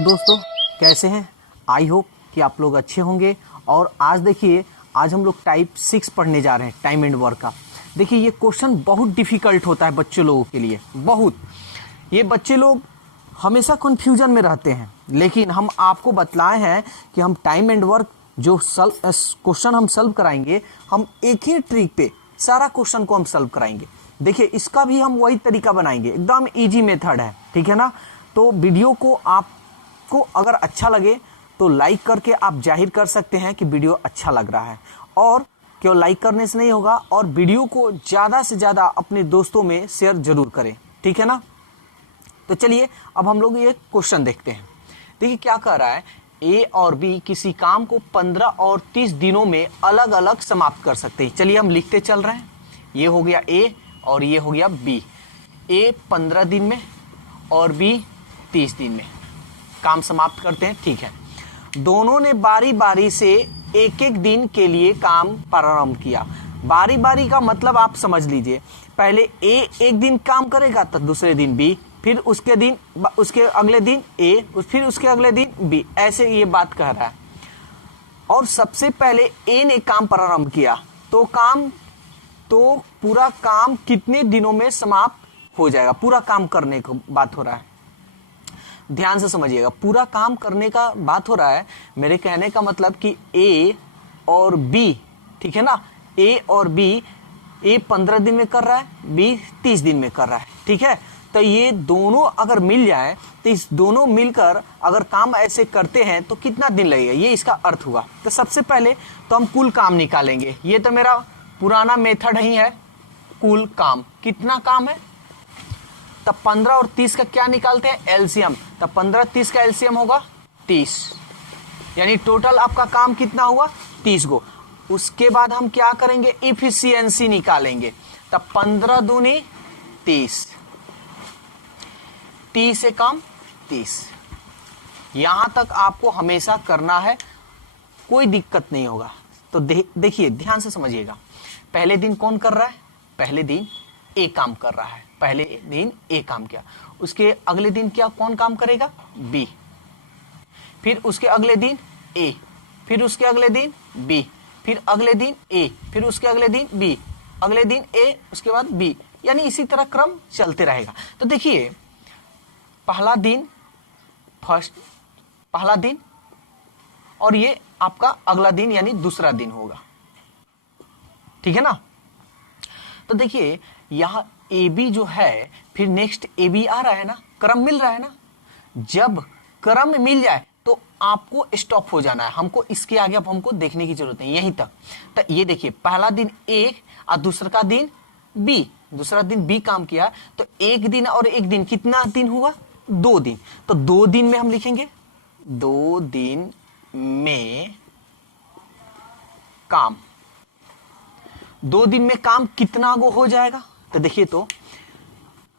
दोस्तों कैसे हैं? आई होप कि आप लोग अच्छे होंगे। और आज देखिए, आज हम लोग टाइप 6 पढ़ने जा रहे हैं, टाइम एंड वर्क का। देखिए ये क्वेश्चन बहुत डिफिकल्ट होता है बच्चे लोगों के लिए, बहुत। ये बच्चे लोग हमेशा कन्फ्यूजन में रहते हैं, लेकिन हम आपको बतलाए हैं कि हम टाइम एंड वर्क जो क्वेश्चन हम सॉल्व कराएंगे, हम एक ही ट्रिक पे सारा क्वेश्चन को हम सॉल्व कराएंगे। देखिए इसका भी हम वही तरीका बनाएंगे, एकदम इजी मेथड है, ठीक है ना। तो वीडियो को आपको अगर अच्छा लगे तो लाइक करके आप जाहिर कर सकते हैं कि वीडियो अच्छा लग रहा है। और केवल लाइक करने से नहीं होगा, और वीडियो को ज़्यादा से ज़्यादा अपने दोस्तों में शेयर जरूर करें, ठीक है ना। तो चलिए अब हम लोग ये क्वेश्चन देखते हैं। देखिए क्या कह रहा है, ए और बी किसी काम को 15 और 30 दिनों में अलग अलग समाप्त कर सकते हैं। चलिए हम लिखते चल रहे हैं। ये हो गया ए और ये हो गया बी। ए 15 दिन में और बी 30 दिन में काम समाप्त करते हैं, ठीक है। दोनों ने बारी बारी से एक एक दिन के लिए काम प्रारंभ किया। बारी बारी का मतलब आप समझ लीजिए, पहले ए एक दिन काम करेगा तो दूसरे दिन बी, फिर उसके अगले दिन ए, फिर उसके अगले दिन बी, ऐसे ये बात कह रहा है। और सबसे पहले ए ने काम प्रारंभ किया तो पूरा काम कितने दिनों में समाप्त हो जाएगा। पूरा काम करने की बात हो रहा है, ध्यान से समझिएगा। पूरा काम करने का बात हो रहा है, मेरे कहने का मतलब कि ए और बी, ठीक है ना। ए और बी, ए 15 दिन में कर रहा है, बी 30 दिन में कर रहा है, ठीक है। तो ये दोनों अगर मिल जाए तो इस दोनों मिलकर अगर काम ऐसे करते हैं तो कितना दिन लगेगा, ये इसका अर्थ हुआ। तो सबसे पहले तो हम कुल काम निकालेंगे। ये तो मेरा पुराना मेथड ही है, कुल काम। कितना काम है, तब 15 और 30 का क्या निकालते हैं, एलसीएम। तब 15 30 का एलसीएम होगा 30, यानी टोटल आपका काम कितना हुआ, 30 गो। उसके बाद हम क्या करेंगे, इफिशियंसी निकालेंगे। तब 15 दूनी 30, 30 से कम 30। यहां तक आपको हमेशा करना है, कोई दिक्कत नहीं होगा। तो देखिए ध्यान से समझिएगा। पहले दिन कौन कर रहा है, पहले दिन ए काम कर रहा है, पहले दिन ए काम किया। उसके अगले दिन क्या कौन काम करेगा, बी। फिर उसके अगले दिन ए, फिर उसके अगले दिन बी, फिर अगले दिन ए, फिर उसके अगले दिन बी, अगले दिन ए, उसके बाद बी, यानी इसी तरह क्रम चलते रहेगा। तो देखिए पहला दिन और ये आपका अगला दिन यानी दूसरा दिन होगा, ठीक है ना। तो देखिए यहां ए बी जो है, फिर नेक्स्ट ए बी आ रहा है ना, क्रम मिल रहा है ना। जब क्रम मिल जाए तो आपको स्टॉप हो जाना है, हमको इसके आगे अब हमको देखने की जरूरत नहीं, यहीं तक। तो ये देखिए पहला दिन ए और दूसरा दिन बी, दूसरा दिन बी काम किया, तो एक दिन और एक दिन कितना दिन हुआ, 2 दिन। तो 2 दिन में हम लिखेंगे 2 दिन में काम। 2 दिन में काम कितना गो हो जाएगा, तो देखिए तो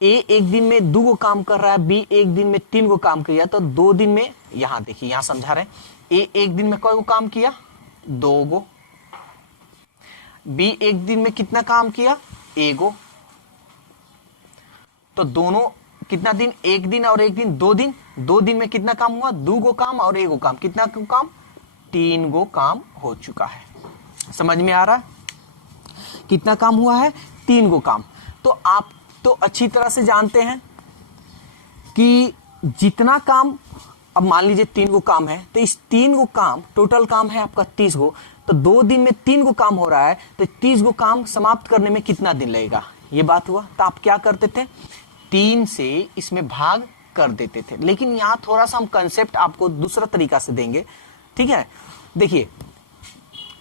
ए एक दिन में 2 गो काम कर रहा है, बी एक दिन में 3 गो काम किया, तो 2 दिन में, यहां देखिए यहां समझा रहे हैं, ए एक दिन में कई गो काम किया, 2 गो। बी एक दिन में कितना काम किया, 1 गो। तो दोनों कितना दिन, एक दिन और एक दिन, 2 दिन। 2 दिन में कितना काम हुआ, 2 गो काम और 1 गो काम, कितना काम, 3 गो काम हो चुका है। समझ में आ रहा है, कितना काम हुआ है, 3 गो काम। तो आप तो अच्छी तरह से जानते हैं कि जितना काम, अब मान लीजिए 3 गो काम है, तो इस 3 गो काम, टोटल काम है आपका 30 गो। तो 2 दिन में 3 गो काम हो रहा है, तो 30 गो काम समाप्त करने में कितना दिन लगेगा, ये बात हुआ। तो आप क्या करते थे, 3 से इसमें भाग कर देते थे। लेकिन यहां थोड़ा सा हम कंसेप्ट आपको दूसरा तरीका से देंगे, ठीक है। देखिए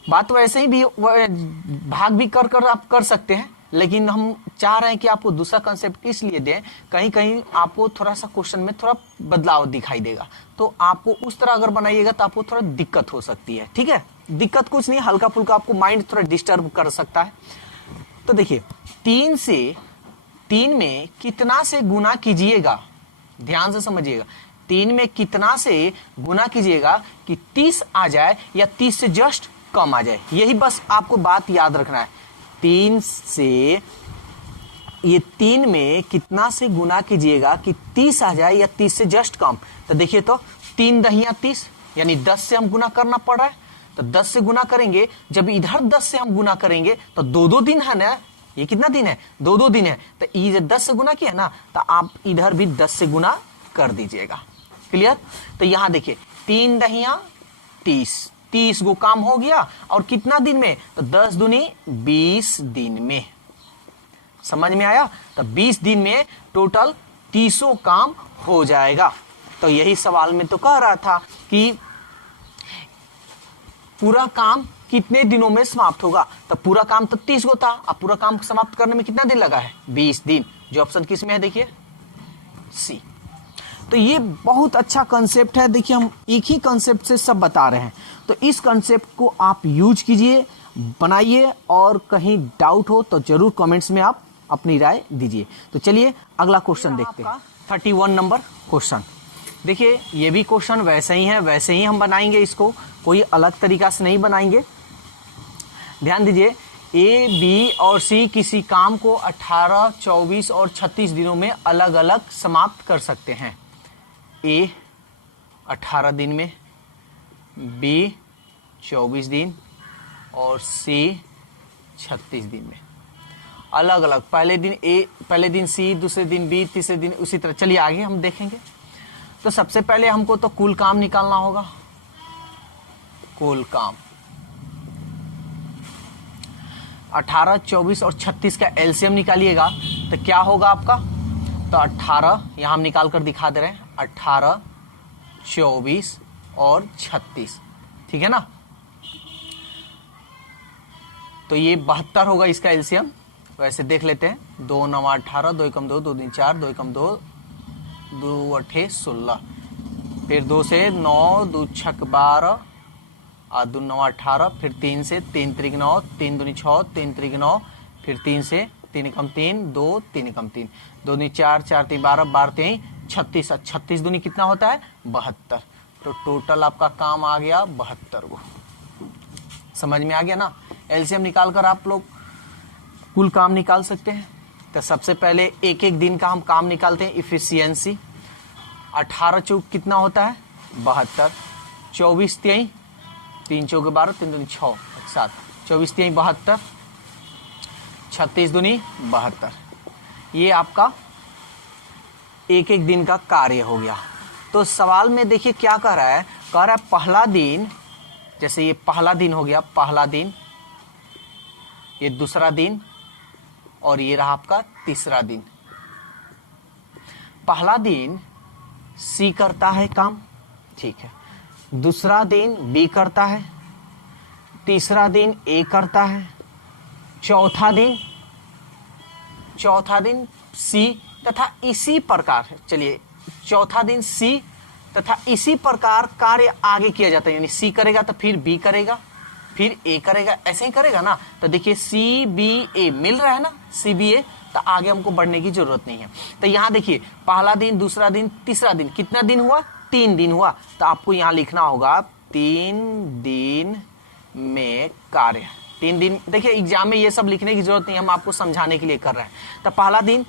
बात वैसे ही भी भाग भी कर आप कर सकते हैं, लेकिन हम चाह रहे हैं कि आपको दूसरा कंसेप्ट इसलिए दें, कहीं कहीं आपको थोड़ा सा क्वेश्चन में थोड़ा बदलाव दिखाई देगा, तो आपको उस तरह अगर बनाइएगा तो आपको थोड़ा दिक्कत हो सकती है, ठीक है। दिक्कत कुछ नहीं, हल्का फुल्का आपको माइंड थोड़ा डिस्टर्ब कर सकता है। तो देखिए 3 में कितना से गुना कीजिएगा, ध्यान से समझिएगा। 3 में कितना से गुना कीजिएगा कि 30 आ जाए या 30 से जस्ट कम आ जाए, यही बस आपको बात याद रखना है। 3 से, ये 3 में कितना से गुना कीजिएगा कि 30 आ जाए या 30 से जस्ट कम। तो देखिए तो 3 दहिया 30, यानी 10 से हम गुना करना पड़ रहा है, तो 10 से गुना करेंगे। जब इधर 10 से हम गुना करेंगे तो 2 दिन है ना, ये कितना दिन है, 2 दिन है, तो ये 10 से गुना किया ना, तो आप इधर भी 10 से गुना कर दीजिएगा। क्लियर? तो यहां देखिए 3 दहिया 30 गो काम हो गया, और कितना दिन में, तो 10 दूनी 20 दिन में। समझ में आया? तो 20 दिन में टोटल 30 काम हो जाएगा। तो यही सवाल में तो कह रहा था कि पूरा काम कितने दिनों में समाप्त होगा, तो पूरा काम तो 30 गो था, अब पूरा काम समाप्त करने में कितना दिन लगा है, 20 दिन। जो ऑप्शन किस में है, देखिए सी। तो ये बहुत अच्छा कंसेप्ट है। देखिए हम एक ही कंसेप्ट से सब बता रहे हैं, तो इस कंसेप्ट को आप यूज कीजिए, बनाइए, और कहीं डाउट हो तो जरूर कमेंट्स में आप अपनी राय दीजिए। तो चलिए अगला क्वेश्चन देखते हैं। 31 नंबर क्वेश्चन देखिए, ये भी क्वेश्चन वैसे ही है, वैसे ही हम बनाएंगे इसको, कोई अलग तरीका से नहीं बनाएंगे। ध्यान दीजिए, ए, बी और सी किसी काम को 18, 24 और 36 दिनों में अलग अलग समाप्त कर सकते हैं। ए 18 दिन में, बी 24 दिन और सी 36 दिन में, अलग अलग। पहले दिन ए, पहले दिन सी, दूसरे दिन बी, तीसरे दिन उसी तरह। चलिए आगे हम देखेंगे। तो सबसे पहले हमको तो कुल काम निकालना होगा। कुल काम 18, 24 और 36 का एलसीएम निकालिएगा तो क्या होगा आपका, तो 18 यहां हम निकाल कर दिखा दे रहे हैं, 18, 24 और 36, ठीक है ना। तो ये 72 होगा इसका एलसीएम। वैसे देख लेते हैं, 2 9 18, 2 एकम 2, 2 3 4, 2 एकम 2, 2 8 16, फिर 2 से 9, 2 6 12, 2 9 18, फिर 3 से 3 त्रिक 9, 3 दूनी 6, 3 त्रिक 9, फिर 3 से 3 एकम 3, 2 3 एकम 3, 2 दूनी 4, 4 3 12, 12 3 36, 36 दूनी कितना होता है, 72। तो टोटल आपका काम आ गया 72 गो। समझ में आ गया ना। एलसीएम निकाल कर आप लोग कुल काम निकाल सकते हैं। तो सबसे पहले एक एक दिन का हम काम निकालते हैं, इफिशियंसी। 18 चौक कितना होता है, 72, 24 3 3 चौक 12, 3 दूनी 6 7, 24 3 72, 36 दूनी 72। ये आपका एक एक दिन का कार्य हो गया। तो सवाल में देखिए क्या कह रहा है, कह रहा है पहला दिन, जैसे ये पहला दिन हो गया, पहला दिन, ये दूसरा दिन, और ये रहा आपका तीसरा दिन। पहला दिन सी करता है काम, ठीक है, दूसरा दिन बी करता है, तीसरा दिन ए करता है, चौथा दिन सी, तथा इसी प्रकार, चलिए चौथा दिन सी तथा इसी प्रकार कार्य आगे किया जाता है। यानी सी करेगा तो फिर बी करेगा, फिर ए करेगा, ऐसे ही करेगा ना। तो देखिए सी बी ए मिल रहा है ना, सी बी ए, तो आगे हमको बढ़ने की जरूरत नहीं है। तो यहां देखिए पहला दिन, दूसरा दिन, तीसरा दिन, कितना दिन हुआ, 3 दिन हुआ। तो आपको यहां लिखना होगा 3 दिन में कार्य। 3 दिन, देखिए एग्जाम में ये सब लिखने की जरूरत नहीं, हम आपको समझाने के लिए कर रहे हैं। तो पहला दिन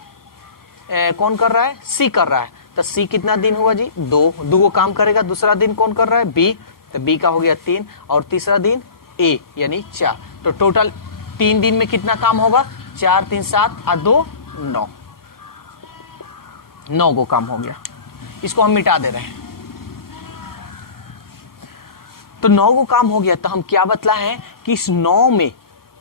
कौन कर रहा है, सी कर रहा है, तो सी कितना दिन हुआ जी, 2 काम करेगा। दूसरा दिन कौन कर रहा है, बी, तो बी का हो गया 3, और तीसरा दिन ए यानी 4। तो टोटल 3 दिन में कितना काम होगा, 4 3 7 और 2 9, 9 गो काम हो गया। इसको हम मिटा दे रहे हैं। तो 9 गो काम हो गया। तो हम क्या बतला है कि इस 9 में,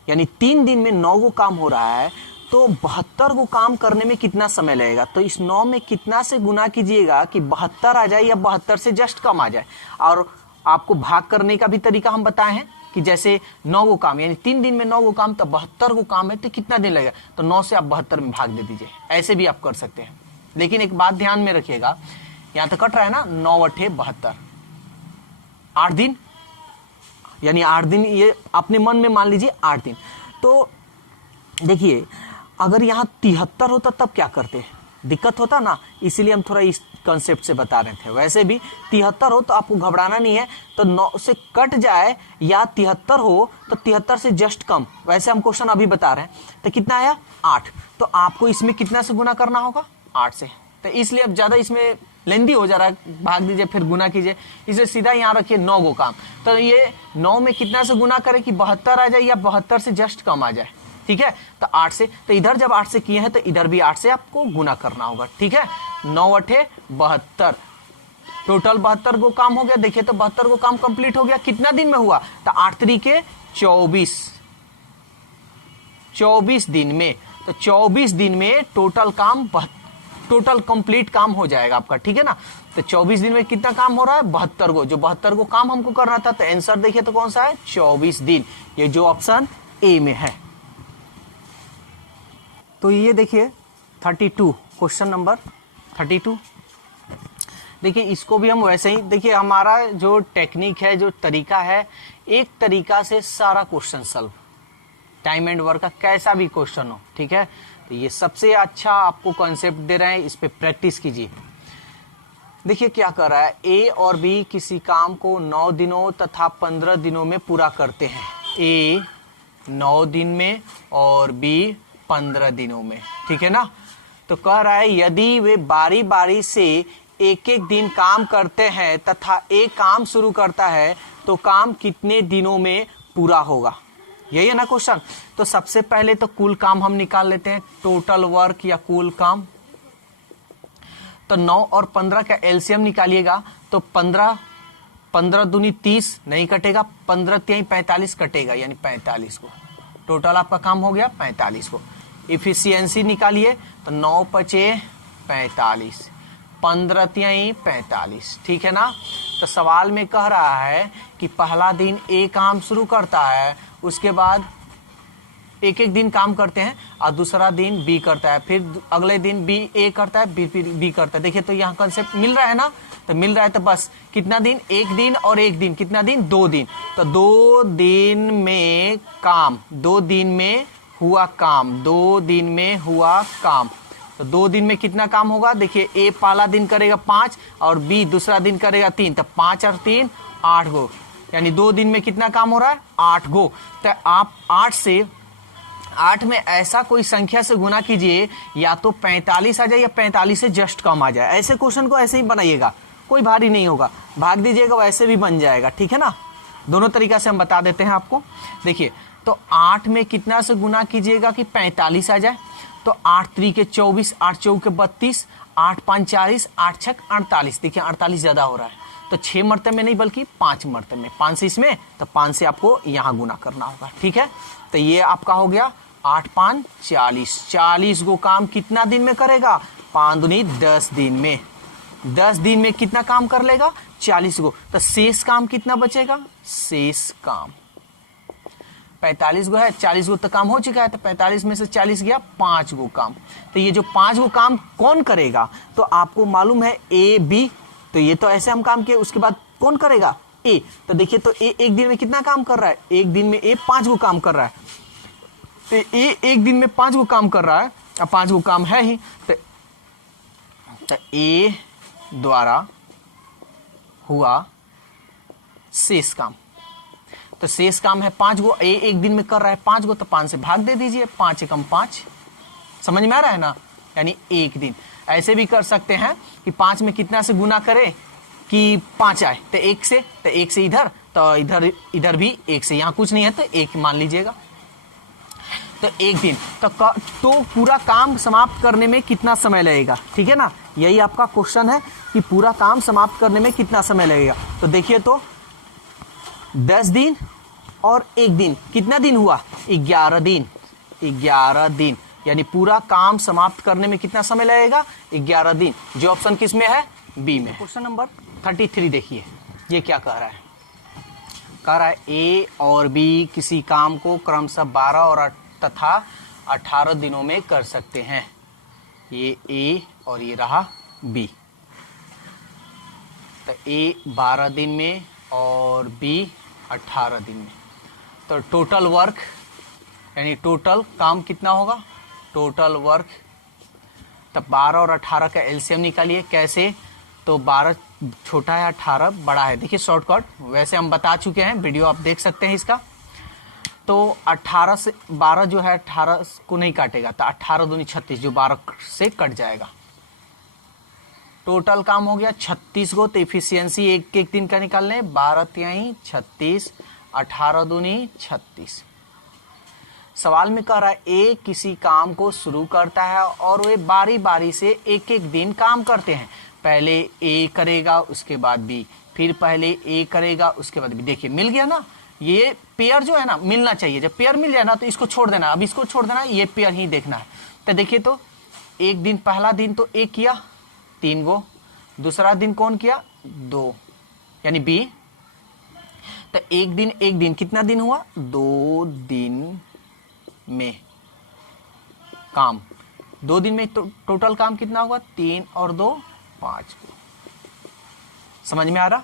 यानी 3 दिन में 9 गो काम हो रहा है, तो 72 गो काम करने में कितना समय लगेगा। तो इस 9 में कितना से गुना कीजिएगा कि 72 आ जाए या 72 से जस्ट कम आ जाए। और आपको भाग करने का भी तरीका हम बताए हैं कि जैसे 9 गो काम, यानी 3 दिन में 9 गो काम, तो 72 गो काम है, तो कितना दिन लगेगा, तो 9 से आप 72 में भाग दे दीजिए। ऐसे भी आप कर सकते हैं। लेकिन एक बात ध्यान में रखिएगा, यहां तो कट रहा है ना, 9 8 72, 8 दिन, यानी 8 दिन, ये अपने मन में मान लीजिए 8 दिन। तो देखिए अगर यहाँ 73 होता तब क्या करते, दिक्कत होता ना, इसीलिए हम थोड़ा इस कंसेप्ट से बता रहे थे। वैसे भी 73 हो तो आपको घबराना नहीं है, तो 9 से कट जाए या 73 हो तो 73 से जस्ट कम। वैसे हम क्वेश्चन अभी बता रहे हैं, तो कितना आया 8, तो आपको इसमें कितना से गुना करना होगा, 8 से। तो इसलिए अब ज्यादा इसमें लेंदी हो जा रहा है, भाग दीजिए फिर गुना कीजिए। इसे सीधा यहाँ रखिए 9 गो काम। तो ये 9 में कितना से गुना करें कि 72 आ जाए या 72 से जस्ट कम आ जाए, ठीक है। तो 8 से, तो इधर जब 8 से किए हैं तो इधर भी 8 से आपको गुना करना होगा, ठीक है। 9 अठे 72, टोटल 72 गो काम हो गया। देखिए तो 72 गो काम कंप्लीट हो गया। कितना दिन में हुआ? तो 8 तरीके 24 दिन में। तो 24 दिन में टोटल काम, टोटल कंप्लीट काम हो जाएगा आपका, ठीक है ना। तो 24 दिन में कितना काम हो रहा है? 72 गो। जो 72 गो काम हमको करना था, तो आंसर देखिए तो कौन सा है? 24 दिन। ये जो ऑप्शन ए में है। तो ये देखिए 32, क्वेश्चन नंबर 32। देखिए इसको भी हम वैसे ही, देखिए हमारा जो टेक्निक है, जो तरीका है, एक तरीका से सारा question solve, time and work का कैसा भी क्वेश्चन हो, ठीक है। तो ये सबसे अच्छा आपको कॉन्सेप्ट दे रहे हैं, इस पे प्रैक्टिस कीजिए। देखिए क्या कर रहा है, ए और बी किसी काम को 9 दिनों तथा 15 दिनों में पूरा करते हैं। ए 9 दिन में और बी 15 दिनों में, ठीक है ना। तो कह रहा है यदि वे बारी बारी से एक एक दिन काम करते हैं तथा एक काम शुरू करता है तो काम कितने दिनों में पूरा होगा, यही है ना क्वेश्चन। तो सबसे पहले तो कुल काम हम निकाल लेते हैं, टोटल वर्क या कुल काम। तो 9 और 15 का एलसीएम निकालिएगा तो 15 दूनी 30 नहीं कटेगा, 15 तिहाई 45 कटेगा, यानी 45 को टोटल आपका काम हो गया 45 को। इफिशियंसी निकालिए तो 9 पचे 45, 15 तिहाई 45, ठीक है ना। तो सवाल में कह रहा है कि पहला दिन ए काम शुरू करता है, उसके बाद एक एक दिन काम करते हैं और दूसरा दिन बी करता है, फिर अगले दिन बी ए करता है, बी करता है। देखिए तो यहाँ कंसेप्ट मिल रहा है ना। तो मिल रहा है तो बस कितना दिन, एक दिन और एक दिन, कितना दिन, 2 दिन। तो 2 दिन में काम, 2 दिन में हुआ काम, 2 दिन में हुआ काम। तो 2 दिन में कितना काम होगा? देखिए ए पहला दिन करेगा 5 और बी दूसरा दिन करेगा 3, तो 5 और 3 8 गो, यानी 2 दिन में कितना काम हो रहा है? 8 गो। तो आप 8 में ऐसा कोई संख्या से गुना कीजिए, या तो 45 आ जाए या 45 से जस्ट कम आ जाए। ऐसे क्वेश्चन को ऐसे ही बनाइएगा, कोई भारी नहीं होगा, भाग दीजिएगा वैसे भी बन जाएगा, ठीक है ना। दोनों तरीका से हम बता देते हैं आपको। देखिए तो 8 में कितना से गुना कीजिएगा कि 45 आ जाए। तो 8 तरीके 24, 8 चौके 32, 8 5 40, 8 6 48। देखिए 48 ज्यादा हो रहा है, तो 6 मरतबे में नहीं बल्कि 5 मरतबे में, 5 से इसमें, तो 5 से आपको यहाँ गुना करना होगा, ठीक है। तो ये आपका हो गया 8 5 40, 40 गो काम कितना दिन में करेगा? 5 दूनी 10 दिन में। 10 दिन में कितना काम कर लेगा? 40 गो। तो शेष काम कितना बचेगा? शेष काम 45 गो है, 40 गो तो काम हो चुका है, तो 45 में से 40 गया, 5 गो काम। तो ये जो 5 गो काम कौन करेगा? तो आपको मालूम है ए बी, तो ये तो ऐसे हम काम किए, उसके बाद कौन करेगा? ए। तो देखिए तो ए एक दिन में कितना काम कर रहा है? एक दिन में ए 5 गो काम कर रहा है। तो ए एक दिन में 5 गो काम कर रहा है, अब 5 गो काम है ही, तो ए द्वारा हुआ शेष काम। तो शेष काम है 5 गो, ए एक दिन में कर रहा है 5 गो, तो 5 से भाग दे दीजिए, 5 एकम 5। समझ में आ रहा है ना, यानी एक दिन। ऐसे भी कर सकते हैं कि 5 में कितना से गुना करें कि 5 आए, तो 1 से, तो 1 से इधर, तो इधर भी 1 से, यहाँ कुछ नहीं है तो 1 मान लीजिएगा। तो एक दिन तो पूरा काम समाप्त करने में कितना समय लगेगा, ठीक है ना। यही आपका क्वेश्चन है कि पूरा काम समाप्त करने में कितना समय लगेगा। तो देखिए तो 10 दिन और 1 दिन, कितना दिन हुआ? 11 दिन। 11 दिन, यानी पूरा काम समाप्त करने में कितना समय लगेगा? 11 दिन। जो ऑप्शन किस में है? बी में। क्वेश्चन नंबर 33 देखिए, ये क्या कह रहा है? कह रहा है ए और बी किसी काम को क्रमशः 12 और तथा 18 दिनों में कर सकते हैं। ये ए और ये रहा बी। तो ए 12 दिन में और बी 18 दिन में। तो टोटल वर्क यानी टोटल काम कितना होगा? टोटल वर्क, तब 12 और 18 का एलसीएम निकालिए। कैसे? तो 12 छोटा है, 18 बड़ा है। देखिए शॉर्टकट वैसे हम बता चुके हैं, वीडियो आप देख सकते हैं इसका। तो 18 से 12 जो है 18 को नहीं काटेगा, तो 18 दूनी 36, जो 12 से कट जाएगा। टोटल काम हो गया 36 गो, तो इफिशियंसी एक एक दिन का निकालने 12 तिहाई 36, 18 दूनी 36। सवाल में कह रहा है ए किसी काम को शुरू करता है और वे बारी बारी से एक एक दिन काम करते हैं। पहले ए करेगा, उसके बाद बी, फिर पहले ए करेगा, उसके बाद बी। देखिए मिल गया ना, ये पेयर जो है ना मिलना चाहिए। जब पेयर मिल जाए ना तो इसको छोड़ देना, अब इसको छोड़ देना, ये पेयर ही देखना है। तो देखिए तो एक दिन, पहला दिन तो ए किया 3 गो, दूसरा दिन कौन किया 2 यानी बी। तो एक दिन कितना दिन हुआ 2 दिन में काम, 2 दिन में टोटल काम कितना होगा 3 और 2 5 गो। समझ में आ रहा?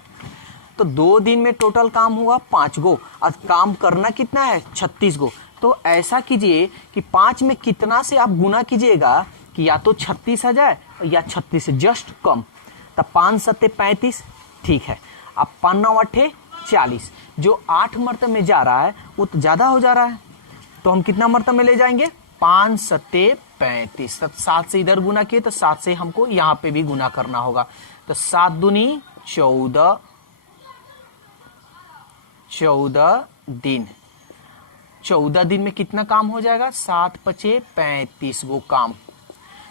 तो 2 दिन में टोटल काम हुआ 5 गो और काम करना कितना है 36 गो। तो ऐसा कीजिए कि 5 में कितना से आप गुना कीजिएगा कि या तो 36 आ जाए या 36 से जस्ट कम। तब 5 सत्ते 35, ठीक है। अब 5 9 8 40, जो 8 मरतबे में जा रहा है वो तो ज्यादा हो जा रहा है, तो हम कितना मरतबे में ले जाएंगे 5 सत्ते 35। तब 7 से इधर गुना किए तो 7 से हमको यहां पे भी गुना करना होगा। तो 7 दूनी 14 दिन। 14 दिन में कितना काम हो जाएगा 7 पचे 35 गो काम।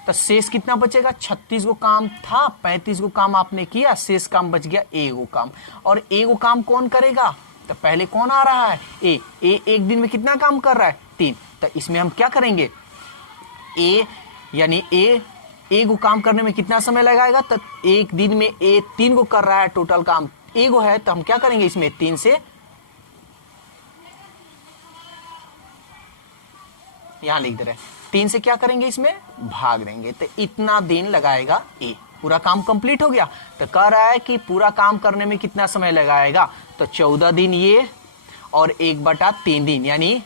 तो शेष कितना बचेगा 36 गो काम था, 35 गो काम आपने किया, शेष काम बच गया एगो काम। और एगो काम कौन करेगा? तो पहले कौन आ रहा है ए एक दिन में कितना काम कर रहा है 3। तो इसमें हम क्या करेंगे ए यानी एगो काम करने में कितना समय लगाएगा? तो एक दिन में ए 3 गो कर रहा है, टोटल काम एगो है, तो हम क्या करेंगे इसमें 3 से यहां लिख दे रहे हैं, 3 से क्या करेंगे इसमें भाग देंगे। तो इतना दिन लगाएगा ए, पूरा काम कंप्लीट हो गया। तो कह रहा है कि पूरा काम करने में कितना समय लगाएगा? तो 14 दिन ये और 1/3 दिन, यानी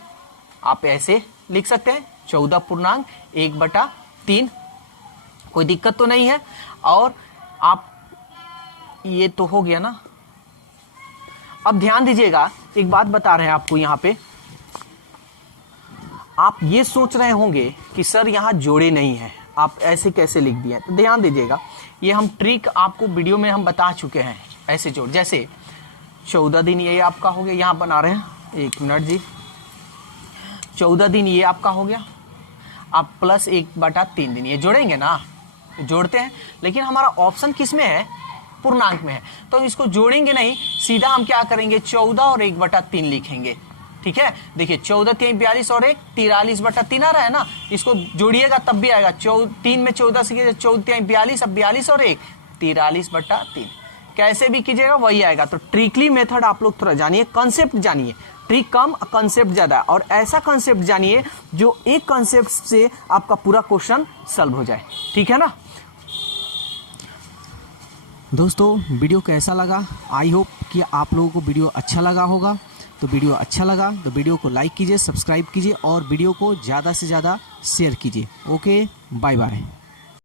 आप ऐसे लिख सकते हैं 14 पूर्णांक 1/3। कोई दिक्कत तो नहीं है। और आप ये तो हो गया ना। अब ध्यान दीजिएगा, एक बात बता रहे हैं आपको यहां पे। आप ये सोच रहे होंगे कि सर यहां जोड़े नहीं है, आप ऐसे कैसे लिख दिए? तो ध्यान दीजिएगा, ये हम ट्रिक आपको वीडियो में हम बता चुके हैं। ऐसे जोड़, जैसे 14 दिन ये आपका हो गया, यहां बना रहे हैं, 1 मिनट जी। 14 दिन ये आपका हो गया, आप प्लस 1/3 दिन ये जोड़ेंगे ना, जोड़ते हैं। लेकिन हमारा ऑप्शन किस में है? पूर्णांक में है, तो हम इसको जोड़ेंगे नहीं, सीधा हम क्या करेंगे 14 और 1/3 लिखेंगे। ठीक है, देखिए 14 3 42 और 1 43/3 आ रहा है ना, इसको जोड़िएगा तब भी आएगा। 3 में 14 से 14 3 42, अब 42 और 1 43/3, कैसे भी कीजिएगा वही आएगा। तो ट्रिकली मेथड आप लोग थोड़ा जानिए, कंसेप्ट जानिए। ट्रिक कम, कंसेप्ट ज्यादा, और ऐसा कंसेप्ट जानिए जो एक कंसेप्ट से आपका पूरा क्वेश्चन सॉल्व हो जाए। ठीक है ना दोस्तों? वीडियो कैसा लगा? आई होप कि आप लोगों को वीडियो अच्छा लगा होगा। तो वीडियो अच्छा लगा तो वीडियो को लाइक कीजिए, सब्सक्राइब कीजिए और वीडियो को ज़्यादा से ज़्यादा शेयर कीजिए। Okay, bye bye.